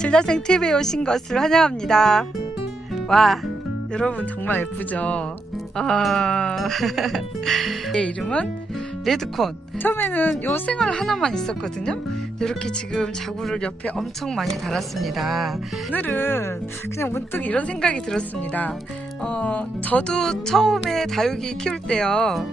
줄자생 TV에 오신 것을 환영합니다. 와, 여러분 정말 예쁘죠? 제 이름은 레드콘. 처음에는 요 생얼 하나만 있었거든요. 이렇게 지금 자구를 옆에 엄청 많이 달았습니다. 오늘은 그냥 문득 이런 생각이 들었습니다. 저도 처음에 다육이 키울 때요,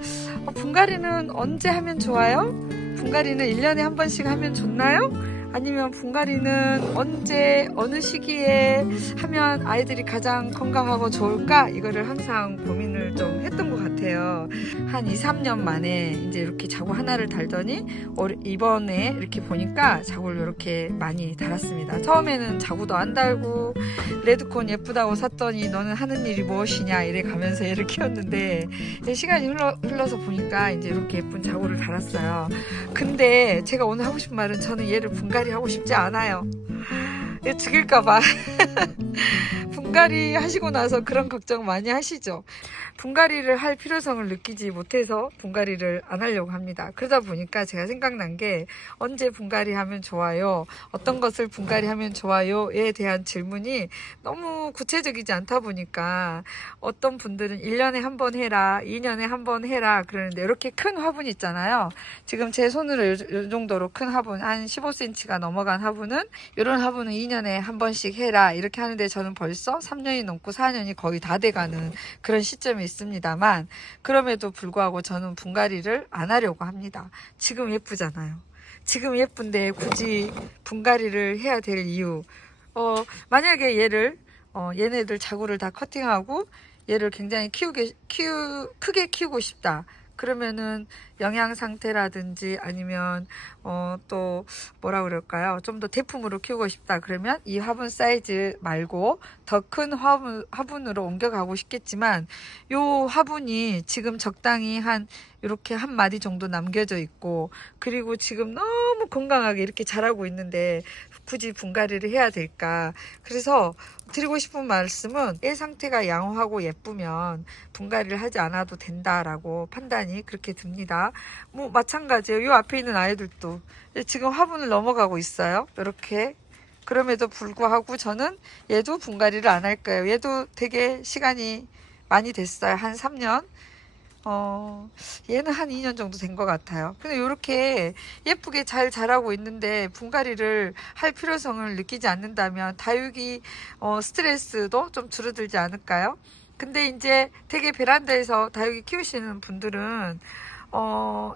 분갈이는 언제 하면 좋아요? 분갈이는 1년에 한 번씩 하면 좋나요? 아니면 분갈이는 언제 어느 시기에 하면 아이들이 가장 건강하고 좋을까? 이거를 항상 고민을 좀 했던 것 같아요. 한 2, 3년 만에 이제 이렇게 자구 하나를 달더니 이번에 이렇게 보니까 자구를 이렇게 많이 달았습니다. 처음에는 자구도 안 달고 레드콘 예쁘다고 샀더니 너는 하는 일이 무엇이냐 이래 가면서 얘를 키웠는데, 시간이 흘러서 보니까 이제 이렇게 예쁜 자구를 달았어요. 근데 제가 오늘 하고 싶은 말은, 저는 얘를 분갈이 하고 싶지 않아요. 얘 죽일까봐. 분갈이 하시고 나서 그런 걱정 많이 하시죠. 분갈이를 할 필요성을 느끼지 못해서 분갈이를 안 하려고 합니다. 그러다 보니까 제가 생각난 게, 언제 분갈이 하면 좋아요? 어떤 것을 분갈이 하면 좋아요?에 대한 질문이 너무 구체적이지 않다 보니까, 어떤 분들은 1년에 한 번 해라, 2년에 한 번 해라 그러는데, 이렇게 큰 화분 있잖아요. 지금 제 손으로 이 정도로 큰 화분, 한 15cm가 넘어간 화분은, 이런 화분은 2년에 한 번씩 해라 이렇게 하는데, 저는 벌써 3년이 넘고 4년이 거의 다 돼가는 그런 시점이 있습니다만, 그럼에도 불구하고 저는 분갈이를 안 하려고 합니다. 지금 예쁘잖아요. 지금 예쁜데 굳이 분갈이를 해야 될 이유, 만약에 얘를 얘네들 자구를 다 커팅하고 얘를 굉장히 크게 키우고 싶다. 그러면은 영양 상태라든지 아니면 또 뭐라 그럴까요? 좀 더 대품으로 키우고 싶다. 그러면 이 화분 사이즈 말고 더 큰 화분으로 옮겨가고 싶겠지만, 요 화분이 지금 적당히 이렇게 한 마디 정도 남겨져 있고, 그리고 지금 너무 건강하게 이렇게 자라고 있는데 굳이 분갈이를 해야 될까? 그래서 드리고 싶은 말씀은, 애 상태가 양호하고 예쁘면 분갈이를 하지 않아도 된다라고 판단이 그렇게 듭니다. 뭐 마찬가지예요. 요 앞에 있는 아이들도 지금 화분을 넘어가고 있어요. 이렇게. 그럼에도 불구하고 저는 얘도 분갈이를 안 할 거예요. 얘도 되게 시간이 많이 됐어요. 한 3년. 얘는 한 2년 정도 된 것 같아요. 근데 이렇게 예쁘게 잘 자라고 있는데 분갈이를 할 필요성을 느끼지 않는다면 다육이 스트레스도 좀 줄어들지 않을까요? 근데 이제 되게 베란다에서 다육이 키우시는 분들은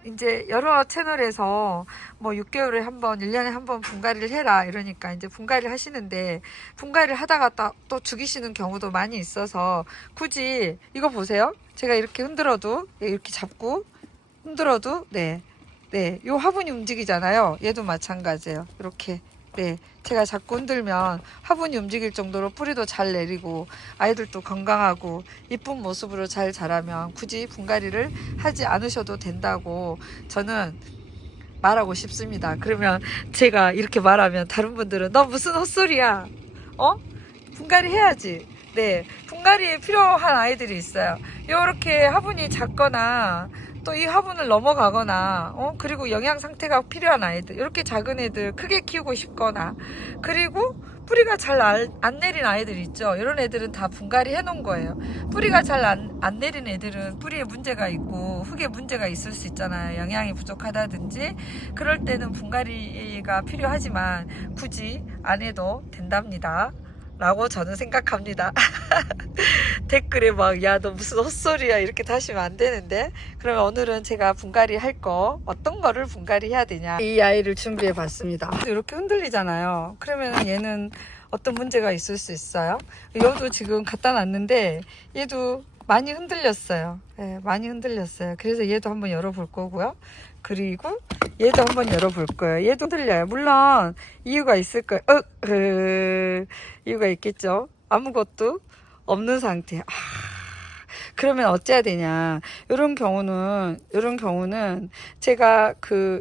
이제 여러 채널에서 뭐 6개월에 한 번, 1년에 한 번 분갈이를 해라 이러니까 이제 분갈이를 하시는데, 분갈이를 하다가 또 죽이시는 경우도 많이 있어서, 굳이 이거 보세요. 제가 이렇게 흔들어도, 이렇게 잡고 흔들어도 요 화분이 움직이잖아요. 얘도 마찬가지예요. 이렇게 제가 자꾸 흔들면 화분이 움직일 정도로 뿌리도 잘 내리고 아이들도 건강하고 이쁜 모습으로 잘 자라면 굳이 분갈이를 하지 않으셔도 된다고 저는 말하고 싶습니다. 그러면 제가 이렇게 말하면 다른 분들은, 너 무슨 헛소리야? 분갈이 해야지. 분갈이에 필요한 아이들이 있어요. 요렇게 화분이 작거나 또 이 화분을 넘어가거나, 그리고 영양 상태가 필요한 아이들, 이렇게 작은 애들 크게 키우고 싶거나, 그리고 뿌리가 잘 안 내린 아이들 있죠. 이런 애들은 다 분갈이 해 놓은 거예요. 뿌리가 잘 안 내린 애들은 뿌리에 문제가 있고 흙에 문제가 있을 수 있잖아요. 영양이 부족하다든지. 그럴 때는 분갈이가 필요하지만 굳이 안 해도 된답니다 라고 저는 생각합니다. 댓글에 막, 야, 너 무슨 헛소리야 이렇게 다시면 안 되는데. 그러면 오늘은 제가 분갈이 할 거, 어떤 거를 분갈이 해야 되냐, 이 아이를 준비해 봤습니다. 이렇게 흔들리잖아요. 그러면 얘는 어떤 문제가 있을 수 있어요. 얘도 지금 갖다 놨는데 얘도 많이 흔들렸어요. 많이 흔들렸어요. 그래서 얘도 한번 열어볼 거고요. 그리고 얘도 한번 열어볼 거예요. 얘도 흔들려요. 물론 이유가 있을 거예요. 이유가 있겠죠. 아무것도 없는 상태. 그러면 어째야 되냐. 이런 경우는 제가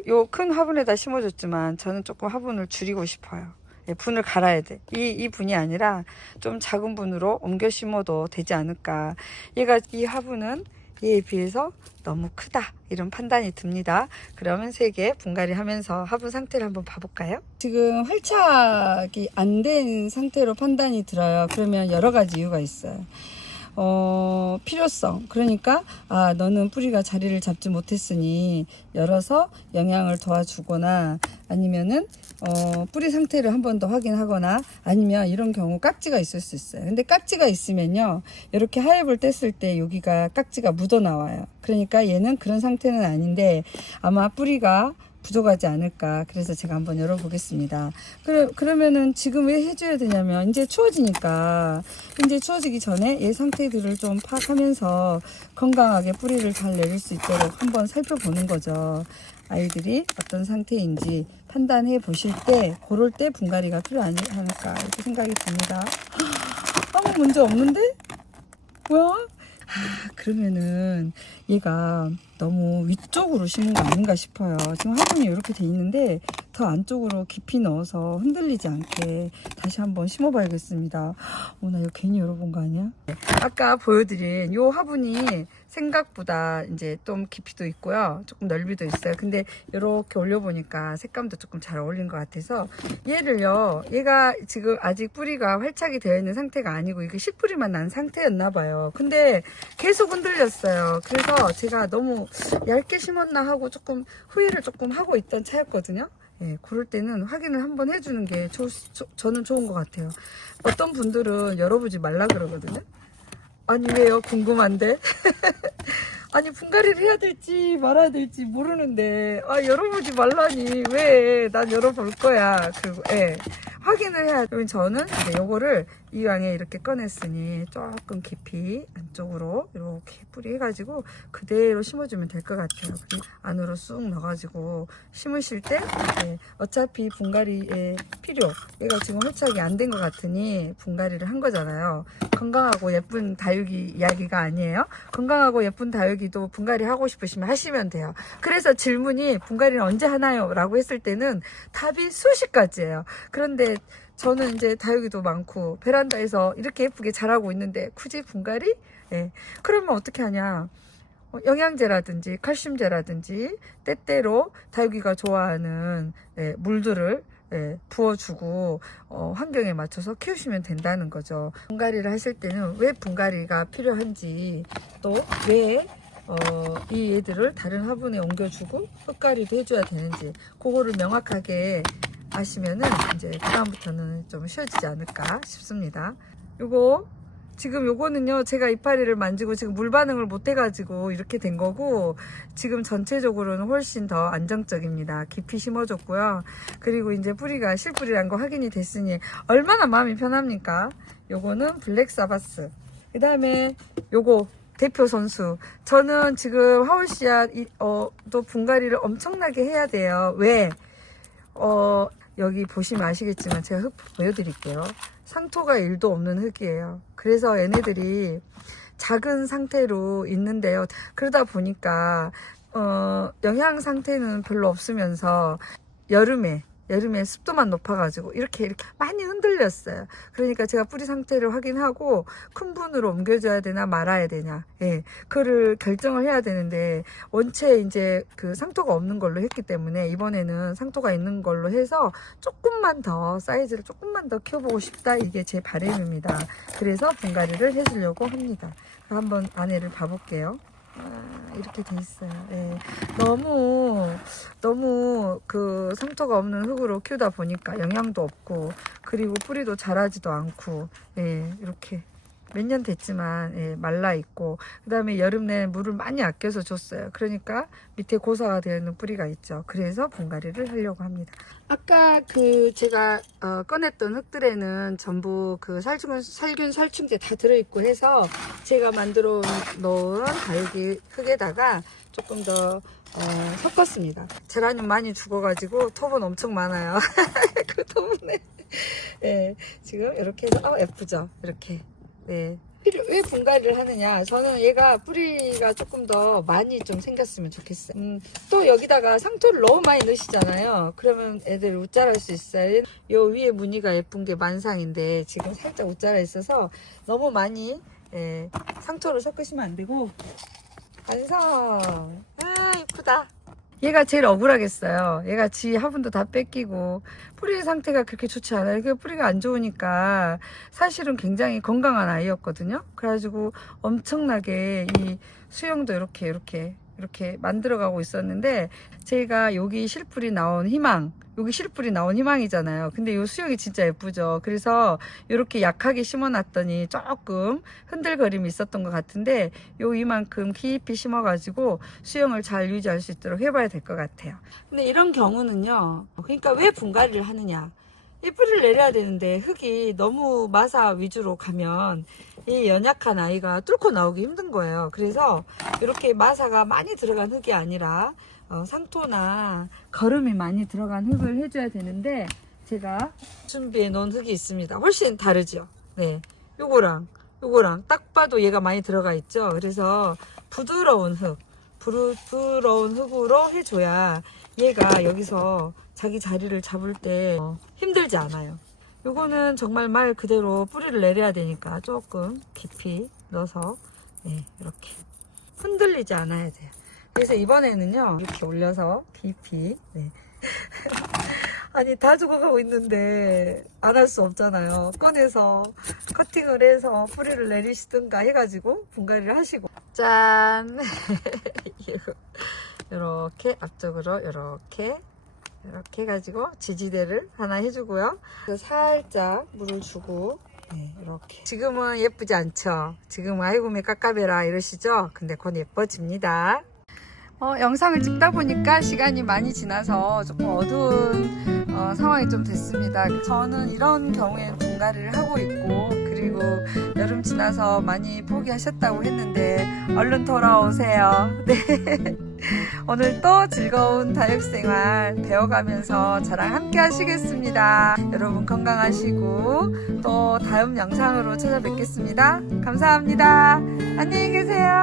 요 큰 화분에다 심어줬지만, 저는 조금 화분을 줄이고 싶어요. 분을 갈아야 돼. 이 분이 아니라 좀 작은 분으로 옮겨 심어도 되지 않을까. 이 화분은 얘에 비해서 너무 크다 이런 판단이 듭니다. 그러면 3개 분갈이 하면서 화분 상태를 한번 봐볼까요? 지금 활착이 안 된 상태로 판단이 들어요. 그러면 여러 가지 이유가 있어요. 필요성. 그러니까 너는 뿌리가 자리를 잡지 못했으니 열어서 영양을 도와주거나, 아니면은 뿌리 상태를 한 번 더 확인하거나, 아니면 이런 경우 깍지가 있을 수 있어요. 근데 깍지가 있으면요, 이렇게 하엽을 뗐을 때 여기가 깍지가 묻어 나와요. 그러니까 얘는 그런 상태는 아닌데 아마 뿌리가 부족하지 않을까. 그래서 제가 한번 열어보겠습니다. 그러면은 지금 왜 해줘야 되냐면, 이제 추워지니까, 이제 추워지기 전에 얘 상태들을 좀 파악하면서 건강하게 뿌리를 잘 내릴 수 있도록 한번 살펴보는 거죠. 아이들이 어떤 상태인지 판단해 보실 때, 그럴 때 분갈이가 필요하지 않을까 이렇게 생각이 듭니다. 아무 문제 없는데? 뭐야? 그러면은 얘가 너무 위쪽으로 심은 거 아닌가 싶어요. 지금 화분이 이렇게 돼 있는데 더 안쪽으로 깊이 넣어서 흔들리지 않게 다시 한번 심어 봐야겠습니다. 나 이거 괜히 열어본 거 아니야? 아까 보여드린 요 화분이 생각보다 이제 좀 깊이도 있고요, 조금 넓이도 있어요. 근데 이렇게 올려보니까 색감도 조금 잘 어울린 것 같아서, 얘를요, 얘가 지금 아직 뿌리가 활착이 되어 있는 상태가 아니고 이게 씨뿌리만 난 상태였나 봐요. 근데 계속 흔들렸어요. 그래서 제가 너무 얇게 심었나 하고 조금 후회를 조금 하고 있던 차였거든요. 예, 그럴 때는 확인을 한번 해주는 게 저는 좋은 것 같아요. 어떤 분들은 열어보지 말라 그러거든요. 아니 왜요? 궁금한데. 아니 분갈이를 해야 될지 말아야 될지 모르는데 열어보지 말라니 왜 난 열어볼 거야. 그리고 확인을 해야. 그러면 저는 이제 요거를 이왕에 이렇게 꺼냈으니 조금 깊이 안쪽으로 이렇게 뿌리 해가지고 그대로 심어주면 될 것 같아요. 그리고 안으로 쑥 넣어가지고 심으실 때 어차피 분갈이의 필요, 얘가 지금 활착이 안 된 것 같으니 분갈이를 한 거잖아요. 건강하고 예쁜 다육이 이야기가 아니에요. 건강하고 예쁜 다육이도 분갈이 하고 싶으시면 하시면 돼요. 그래서 질문이 분갈이는 언제 하나요? 라고 했을 때는 답이 수십 가지예요. 그런데 저는 이제 다육이도 많고 베란다에서 이렇게 예쁘게 자라고 있는데 굳이 분갈이? 그러면 어떻게 하냐? 영양제라든지 칼슘제라든지 때때로 다육이가 좋아하는 물들을 부어주고 환경에 맞춰서 키우시면 된다는 거죠. 분갈이를 하실 때는 왜 분갈이가 필요한지, 또 왜 이 애들을 다른 화분에 옮겨주고 흙갈이도 해줘야 되는지, 그거를 명확하게 아시면은 이제 그다음부터는 좀 쉬워지지 않을까 싶습니다. 요거는요, 제가 이파리를 만지고 지금 물 반응을 못 해가지고 이렇게 된 거고, 지금 전체적으로는 훨씬 더 안정적입니다. 깊이 심어줬고요. 그리고 이제 뿌리가 실뿌리란 거 확인이 됐으니 얼마나 마음이 편합니까? 요거는 블랙사바스. 그 다음에 요거 대표 선수. 저는 지금 하울씨앗 또 분갈이를 엄청나게 해야 돼요. 왜? 여기 보시면 아시겠지만 제가 흙 보여드릴게요. 상토가 1도 없는 흙이에요. 그래서 얘네들이 작은 상태로 있는데요. 그러다 보니까 영양 상태는 별로 없으면서 여름에 습도만 높아가지고 이렇게 많이 흔들렸어요. 그러니까 제가 뿌리 상태를 확인하고 큰 분으로 옮겨줘야 되나 말아야 되냐, 그거를 결정을 해야 되는데, 원체 이제 그 상토가 없는 걸로 했기 때문에 이번에는 상토가 있는 걸로 해서 조금만 더 사이즈를 조금만 더 키워보고 싶다, 이게 제 바람입니다. 그래서 분갈이를 해주려고 합니다. 한번 안에를 봐볼게요. 이렇게 돼 있어요. 너무 그 상토가 없는 흙으로 키우다 보니까 영양도 없고, 그리고 뿌리도 자라지도 않고, 이렇게 몇 년 됐지만 말라 있고, 그 다음에 여름 내내 물을 많이 아껴서 줬어요. 그러니까 밑에 고사가 되어 있는 뿌리가 있죠. 그래서 분갈이를 하려고 합니다. 아까 그 제가 꺼냈던 흙들에는 전부 그 살균 살충제 다 들어있고 해서 제가 만들어 놓은 다육이 흙에다가 조금 더 섞었습니다. 제라늄 많이 죽어가지고 톱은 엄청 많아요. 그 톱은 지금 이렇게 해서 예쁘죠? 이렇게. 왜 분갈이를 하느냐? 저는 얘가 뿌리가 조금 더 많이 좀 생겼으면 좋겠어요. 또 여기다가 상토를 너무 많이 넣으시잖아요. 그러면 애들 웃자랄 수 있어요. 요 위에 무늬가 예쁜 게 만상인데 지금 살짝 웃자라 있어서 너무 많이 상토를 섞으시면 안 되고, 완성. 아, 이쁘다. 얘가 제일 억울하겠어요. 얘가 지 화분도 다 뺏기고 뿌리 상태가 그렇게 좋지 않아요. 그 뿌리가 안 좋으니까 사실은 굉장히 건강한 아이였거든요. 그래가지고 엄청나게 이 수영도 이렇게 만들어가고 있었는데, 제가 여기 실뿌리 나온 희망, 여기 실뿌리 나온 희망이잖아요. 근데 이 수영이 진짜 예쁘죠. 그래서 이렇게 약하게 심어놨더니 조금 흔들거림이 있었던 것 같은데, 요 이만큼 깊이 심어가지고 수영을 잘 유지할 수 있도록 해봐야 될 것 같아요. 근데 이런 경우는요, 그러니까 왜 분갈이를 하느냐, 이 뿌리를 내려야 되는데 흙이 너무 마사 위주로 가면 이 연약한 아이가 뚫고 나오기 힘든 거예요. 그래서 이렇게 마사가 많이 들어간 흙이 아니라 상토나 거름이 많이 들어간 흙을 해줘야 되는데, 제가 준비해 놓은 흙이 있습니다. 훨씬 다르죠. 네, 요거랑 딱 봐도 얘가 많이 들어가 있죠. 그래서 부드러운 부드러운 흙으로 해줘야 얘가 여기서 자기 자리를 잡을 때 힘들지 않아요. 요거는 정말 말 그대로 뿌리를 내려야 되니까 조금 깊이 넣어서, 네, 이렇게 흔들리지 않아야 돼요. 그래서 이번에는요, 이렇게 올려서 깊이, 네. 아니, 다 죽어가고 있는데 안 할 수 없잖아요. 꺼내서 커팅을 해서 뿌리를 내리시든가 해가지고 분갈이를 하시고, 짠. 이렇게 앞쪽으로 이렇게 해가지고 지지대를 하나 해주고요. 살짝 물을 주고, 네, 이렇게. 지금은 예쁘지 않죠? 지금은 아이고 매 깝깝해라 이러시죠? 근데 곧 예뻐집니다. 영상을 찍다 보니까 시간이 많이 지나서 조금 어두운 상황이 좀 됐습니다. 저는 이런 경우에는 분갈이를 하고 있고, 그리고 여름 지나서 많이 포기하셨다고 했는데 얼른 돌아오세요. 네. 오늘 또 즐거운 다육생활 배워가면서 저랑 함께 하시겠습니다. 여러분 건강하시고 또 다음 영상으로 찾아뵙겠습니다. 감사합니다. 안녕히 계세요.